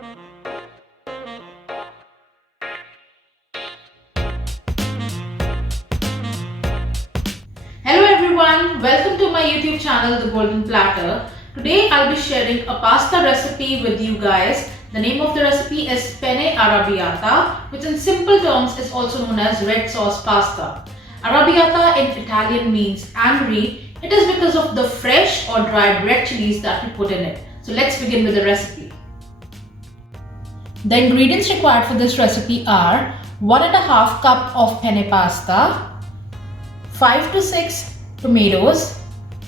Hello everyone, welcome to my YouTube channel The Golden Platter. Today I'll be sharing a pasta recipe with you guys. The name of the recipe is penne arrabbiata, which in simple terms is also known as red sauce pasta. Arrabbiata in Italian means angry. It is because of the fresh or dried red chilies that we put in it. So let's begin with the recipe. The ingredients required for this recipe are 1.5 cup of penne pasta, 5 to 6 tomatoes,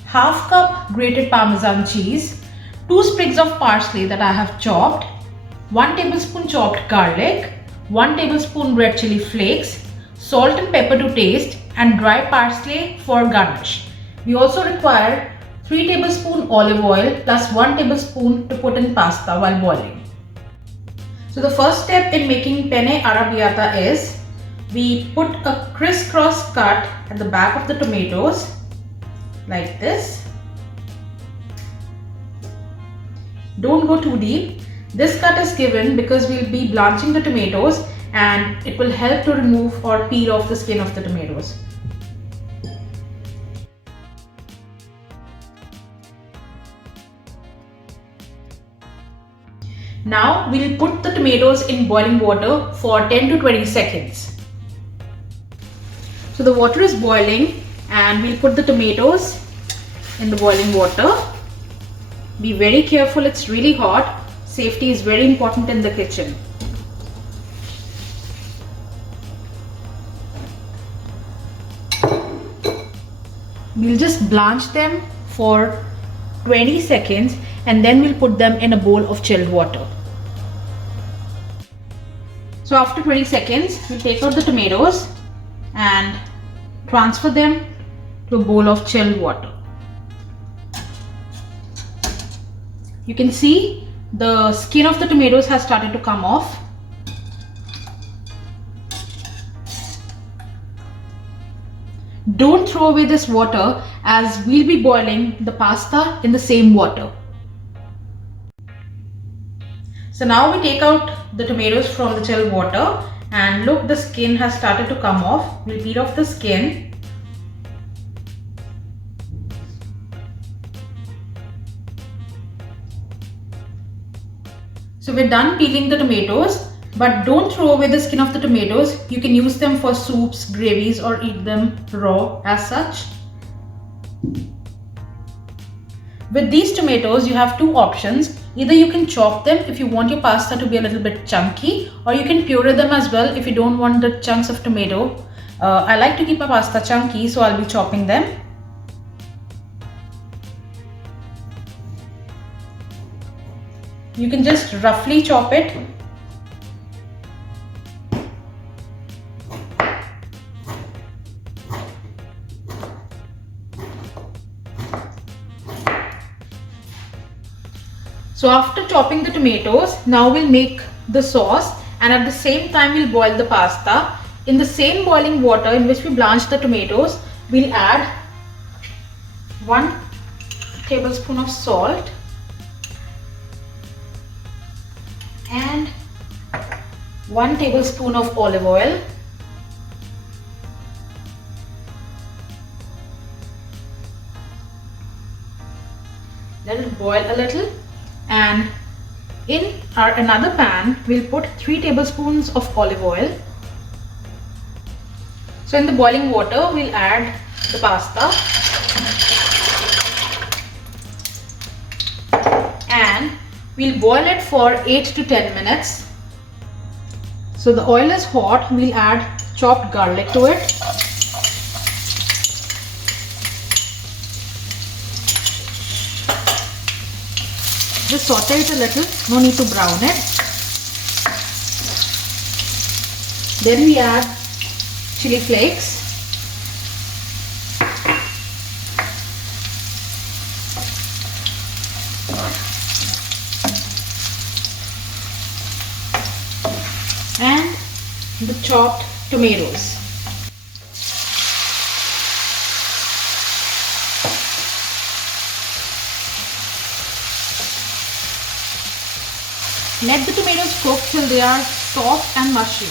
half cup grated parmesan cheese, 2 sprigs of parsley that I have chopped, 1 tablespoon chopped garlic, 1 tablespoon red chili flakes, salt and pepper to taste, and dry parsley for garnish. We also require 3 tablespoon olive oil plus 1 tablespoon to put in pasta while boiling. So the first step in making penne arrabbiata is we put a crisscross cut at the back of the tomatoes like this. Don't go too deep. This cut is given because we'll be blanching the tomatoes and it will help to remove or peel off the skin of the tomatoes. Now we'll put the tomatoes in boiling water for 10 to 20 seconds. So the water is boiling and we'll put the tomatoes in the boiling water. Be very careful, it's really hot. Safety is very important in the kitchen. We'll just blanch them for 20 seconds and then we'll put them in a bowl of chilled water. So after 20 seconds, we'll take out the tomatoes and transfer them to a bowl of chilled water. You can see the skin of the tomatoes has started to come off. Don't throw away this water as we'll be boiling the pasta in the same water. So now we take out the tomatoes from the chilled water and look, the skin has started to come off. We'll peel off the skin. So we're done peeling the tomatoes, but don't throw away the skin of the tomatoes. You can use them for soups, gravies, or eat them raw as such. With these tomatoes, you have two options. Either you can chop them if you want your pasta to be a little bit chunky, or you can puree them as well if you don't want the chunks of tomato. I like to keep my pasta chunky, so I'll be chopping them. You can just roughly chop it. So after chopping the tomatoes, now we'll make the sauce and at the same time we'll boil the pasta. In the same boiling water in which we blanched the tomatoes, we'll add 1 tablespoon of salt and 1 tablespoon of olive oil. Let it boil a little. And in another pan, we'll put 3 tablespoons of olive oil. So in the boiling water, we'll add the pasta and we'll boil it for 8 to 10 minutes. So the oil is hot, we'll add chopped garlic to it. Just saute it a little, no need to brown it. Then we add chili flakes. And the chopped tomatoes. Let the tomatoes cook till they are soft and mushy.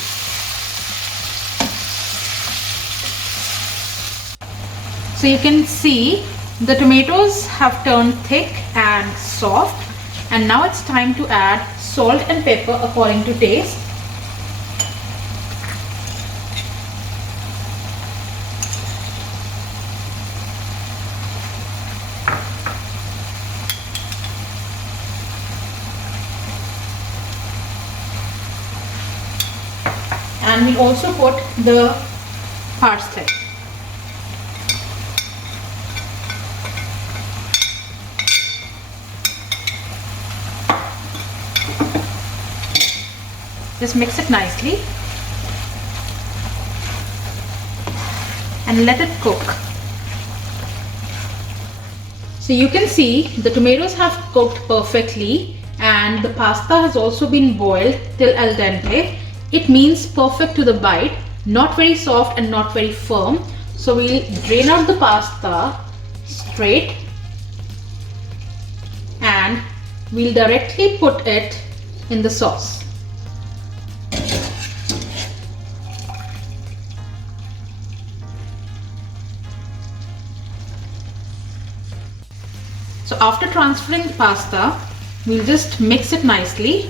So you can see the tomatoes have turned thick and soft, and now it's time to add salt and pepper according to taste. And we also put the parsley. Just mix it nicely and let it cook. So you can see the tomatoes have cooked perfectly and the pasta has also been boiled till al dente. It means perfect to the bite, not very soft and not very firm. So we'll drain out the pasta straight and we'll directly put it in the sauce. So after transferring the pasta, we'll just mix it nicely.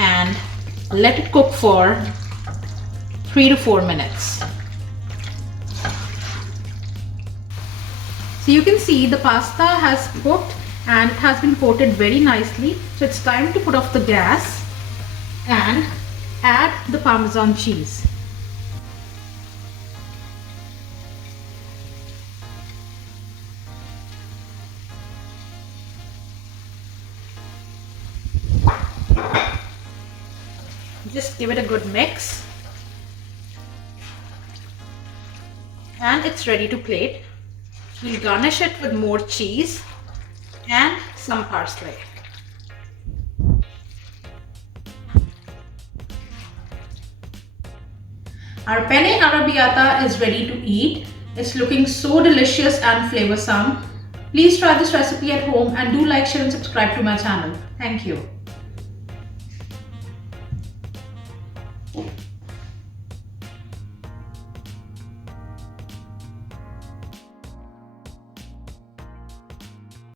And let it cook for 3 to 4 minutes. So you can see the pasta has cooked and it has been coated very nicely. So it's time to put off the gas and add the Parmesan cheese. Just give it a good mix and it's ready to plate. We'll garnish it with more cheese and some parsley. Our penne arrabbiata is ready to eat. It's looking so delicious and flavorsome. Please try this recipe at home and do like, share and subscribe to my channel. Thank you.